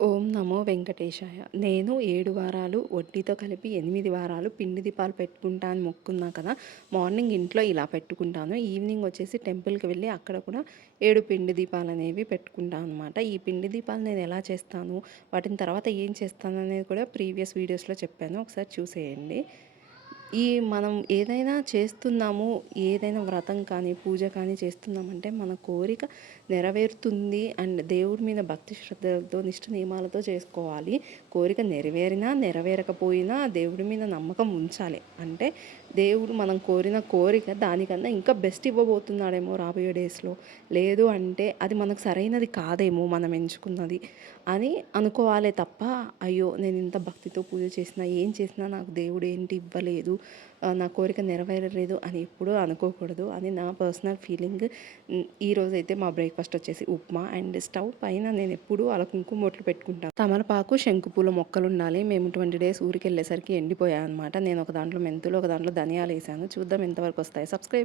ఓం నమో వెంకటేశాయ. నేను 7 వారాలు వడ్డీతో కలిపి 8 వారాలు పిండి దీపాలు పెట్టుకుంటా అని మొక్కున్నా కదా! మార్నింగ్ ఇంట్లో ఇలా పెట్టుకుంటాను. ఈవినింగ్ వచ్చేసి టెంపుల్‌కి వెళ్ళి అక్కడ కూడా 7 పిండి దీపాలనేవి పెట్టుకుంటా అనమాట. ఈ పిండి దీపాలు నేను ఎలా చేస్తాను, వాటిని తర్వాత ఏం చేస్తాననేది కూడా ప్రీవియస్ వీడియోస్‌లో చెప్పాను. ఒకసారి చూసేయండి. మనం ఏదైనా చేస్తున్నాము, ఏదైనా వ్రతం కానీ, పూజ కానీ చేస్తున్నామంటే మన కోరిక నెరవేరుతుంది అండ్ దేవుడి మీద భక్తి శ్రద్ధలతో, నిష్ట నియమాలతో చేసుకోవాలి. కోరిక నెరవేరినా, నెరవేరకపోయినా దేవుడి మీద నమ్మకం ఉంచాలి. అంటే దేవుడు మనం కోరిన కోరిక దానికన్నా ఇంకా బెస్ట్ ఇవ్వబోతున్నాడేమో రాబోయే డేస్‌లో. లేదు అంటే అది మనకు సరైనది కాదేమో మనం ఎంచుకున్నది అని అనుకోవాలే తప్ప, అయ్యో! నేను ఇంత భక్తితో పూజ చేసినా, ఏం చేసినా నాకు దేవుడు ఏంటి ఇవ్వలేదు, నా కోరిక నెరవేరలేదు అని ఎప్పుడూ అనుకోకూడదు అని నా పర్సనల్ ఫీలింగ్. ఈరోజైతే మా బ్రేక్‌ఫాస్ట్ వచ్చేసి ఉప్మా అండ్ స్టవ్ పైన నేను ఎప్పుడూ అలా కుంకుమ బొట్లు పెట్టుకుంటాను. తమలపాకు, శంకుపూల మొక్కలుండాలి. మేము 20 డేస్ ఊరికెళ్ళేసరికి ఎండిపోయాయన్నమాట. నేను ఒక దాంట్లో మెంతులు, ఒక దాంట్లో ధనియాలేసాను. చూద్దాం ఎంతవరకు వస్తాయో. సబ్స్క్రైబ్